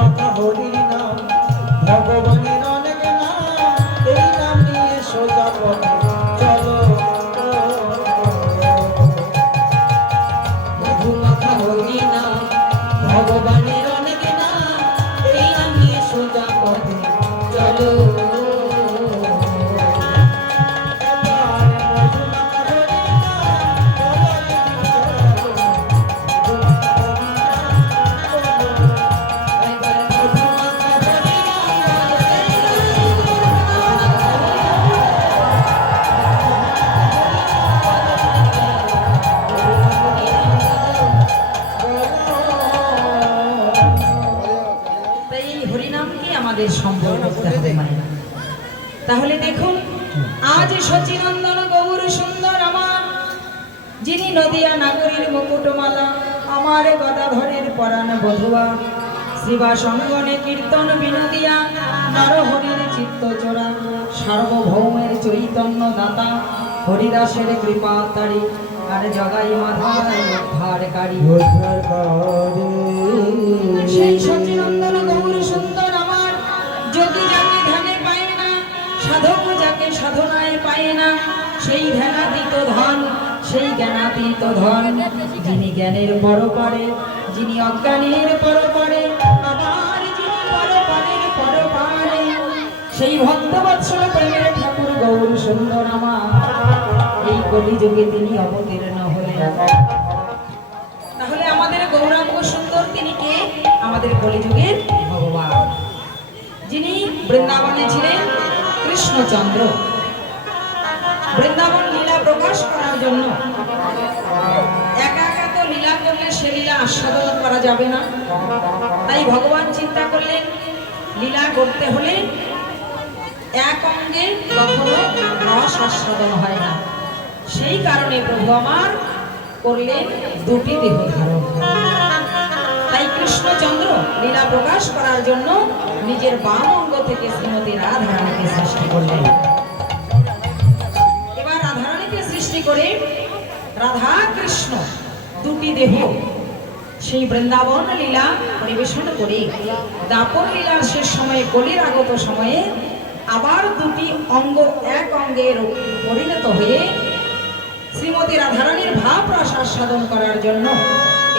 পাতা হরি নাম ভগবানের আমাদের করতে হবে মায়েরা। তাহলে দেখুন আজ সচিনন্দন গৌর সুন্দর আমার যিনি নদিয়া নাগরীর মুকুটমালা আমার গদাধরের পরাণ বধুয়া। শ্রীবাস অঙ্গনে কীর্তন বিনোদিয়া নরহরির চিত্ত চোরা সার্বভৌমের চৈতন্য দাতা হরিদাসের কৃপা তারি আর জগাই মাধায় উদ্ধারকারী। সেই সচিনন্দন ধ্যানাতীত ধন, সেই জ্ঞানাতীত ধন যিনি জ্ঞানের পর পারে যিনি অজ্ঞানের পর পারে সেই ভক্তবৎসল প্রেমের ঠাকুর গৌর সুন্দর আমার। এই কলিযুগে তিনি অবতীর্ণ হলেন তাহলে আমাদের গৌরাঙ্গ সুন্দর তিনি কে? আমাদের কলিযুগের ভগবান। যিনি বৃন্দাবনে ছিলেন কৃষ্ণচন্দ্র। জন্য? একা একা তো লীলা করলে সে লীলা আস্বাদন করা যাবে না। তাই ভগবান চিন্তা করলেন, লীলা করতে হলে এক অঙ্গে কখনো রস আস্বাদন হয় না। সেই কারণে প্রভু আমার করলেন দুটি দেহ ধারণ। তাই কৃষ্ণচন্দ্র লীলা প্রকাশ করার জন্য নিজের বাম অঙ্গ থেকে শ্রীমতী রাধারানীকে সৃষ্টি করলেন। করে রাধা কৃষ্ণ দুটি দেহ সেই বৃন্দাবন লীলা পরিবেশন করে দাপর লীলার শেষ সময়ে কলির আগত সময়ে আবার দুটি অঙ্গ এক অঙ্গের পরিণত হয়ে শ্রীমতী রাধারানীর ভাব রস আস্বাদন করার জন্য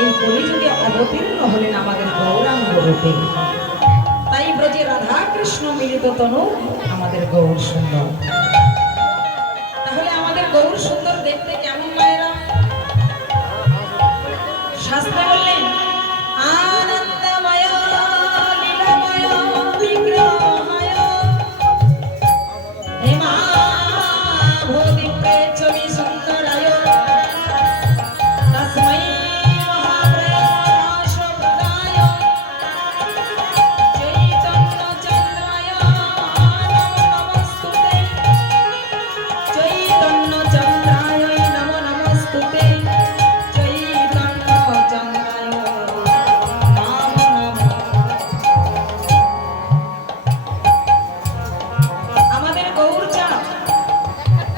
এই কলিযুগে অবতীর্ণ হলেন আমাদের গৌরাঙ্গ রূপে। তাই ব্রজে রাধা কৃষ্ণ মিলিত তনু আমাদের গৌর সুন্দর। সুন্দর দেখতে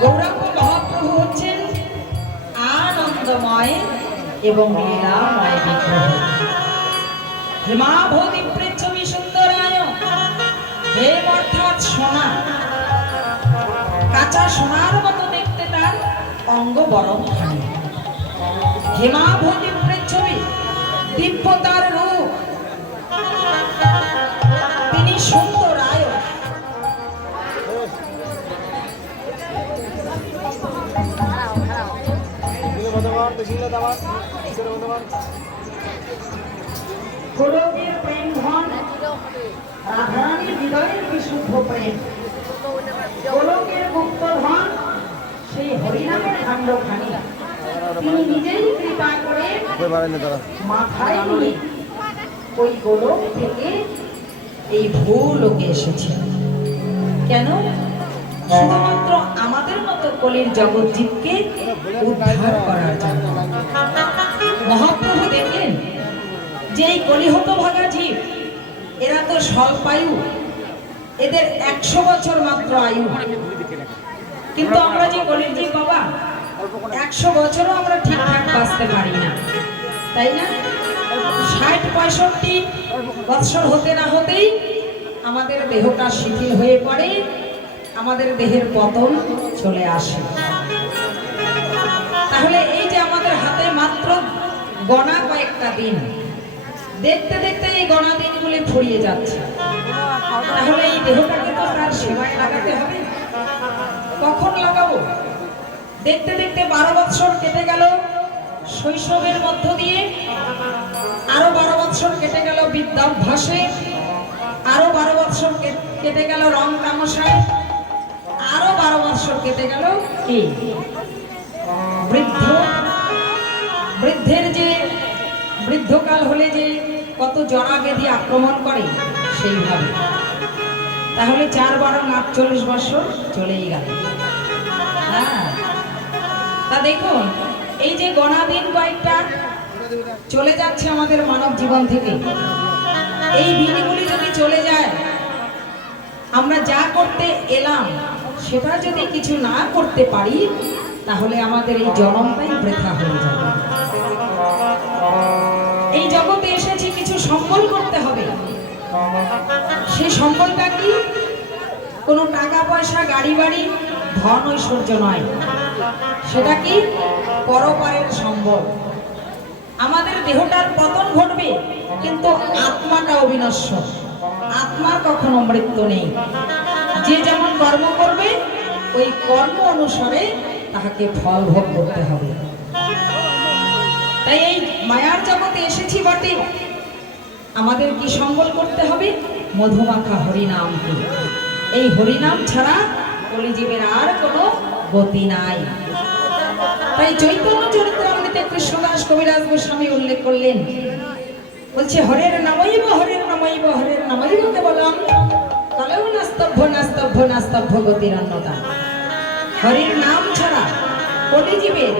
মহাপ্রভু হচ্ছেন আনন্দময় এবং লীলাময় বিগ্রহ। হেমাভূতি পৃথ্বী সুন্দরায় হেম অর্থাৎ সোনা। কাঁচা সোনার মতো দেখতে তার অঙ্গ বরং হেমাভূতি পৃথ্বী দিব্য তার গোলকের প্রেম ধন রাধারানীর হৃদয়ের বিশুদ্ধ প্রেম গোলকের গুপ্ত ধন সেই হরিনামের কাণ্ড খানি তিনি নিজেই কৃপা করে মাথায় নিয়ে ওই গোলক থেকে এই ভূলোকে এসেছেন কেন শুধুমাত্র আমাদের মতো কলির জগৎজীবকে উদ্ধার করার জন্য। মহাপ্রভু দেখলেন যে এই কলিহত ভাগা জীব, এরা তো স্বল্পায়ু, এদের একশো বছর মাত্র আয়ু। কিন্তু আমরা যে কলির জীব বাবা, একশো বছরও আমরা ঠিকঠাক বাঁচতে পারি না। তাই না? ষাট, পঁয়ষট্টি বৎসর হতে না হতেই আমাদের দেহটা শিথিল হয়ে পড়ে। আমাদের দেহের পতন চলে আসে। তাহলে এই যে আমাদের হাতে মাত্র গণা কয়েকটা দিন, দেখতে দেখতে এই গণা দিনগুলি ফুরিয়ে যাচ্ছে। তাহলে এই দেহটাকে তো তার সেবায় লাগাতে হবে। কখন লাগাবো? দেখতে দেখতে বারো বৎসর কেটে গেল শৈশবের মধ্য দিয়ে। আরও বারো বৎসর কেটে গেল বিদ্যাভ্যাসে। আরও বারো কে- কেটে গেল রং তামশায়। বৎসর কেটে গেল। কি? বৃদ্ধ? বৃদ্ধের যে বৃদ্ধকাল হলে যে কত জরা ব্যাধি আক্রমণ করে, সেইভাবে। তাহলে চার বারো আটচল্লিশ বছর চলেই গেল। হ্যাঁ? তা দেখুন, এই যে গণাদিন কয়েকটা চলে যাচ্ছে আমাদের মানব জীবন থেকে, এই দিনগুলি যদি চলে যায়, আমরা যা করতে এলাম সেটা যদি কিছু না করতে পারি, তাহলে আমাদের এই জনমটাই বৃথা হয়ে যাবে। এই জগতে এসেছি, কিছু সম্বল করতে হবে। সেই সম্বলটা কি? কোনো টাকা পয়সা গাড়ি বাড়ি ধন ঐশ্বর্য নয়। সেটা কি? পরপারের সম্বল। আমাদের দেহটার পতন ঘটবে, কিন্তু আত্মাটা অবিনশ্বর। আত্মার কখনো মৃত্যু নেই। যে যেমন কর্ম করবে, ওই কর্ম অনুসারে তাহাকে ফল ভোগ করতে হবে। তাই এই মায়ার জগতে এসেছি বটে। আমাদের কি সম্বল করতে হবে? মধুমাখা হরিনামকে। এই হরিনাম ছাড়া কলিজীবের আর কোনো গতি নাই। তাই চৈতন্য চরিত্রামৃতে কৃষ্ণদাস কবিরাজ গোস্বামী উল্লেখ করলেন, বলছে, হরের নামইব হরের নামইব হরের নামইব কলেও নাস্তভ্য নাস্তভ্য নাস্তভ্য গতির অন্যতা হরির নাম ছাড়া কলিজীবের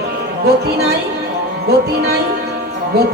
গতি নাই গতি নাই গতি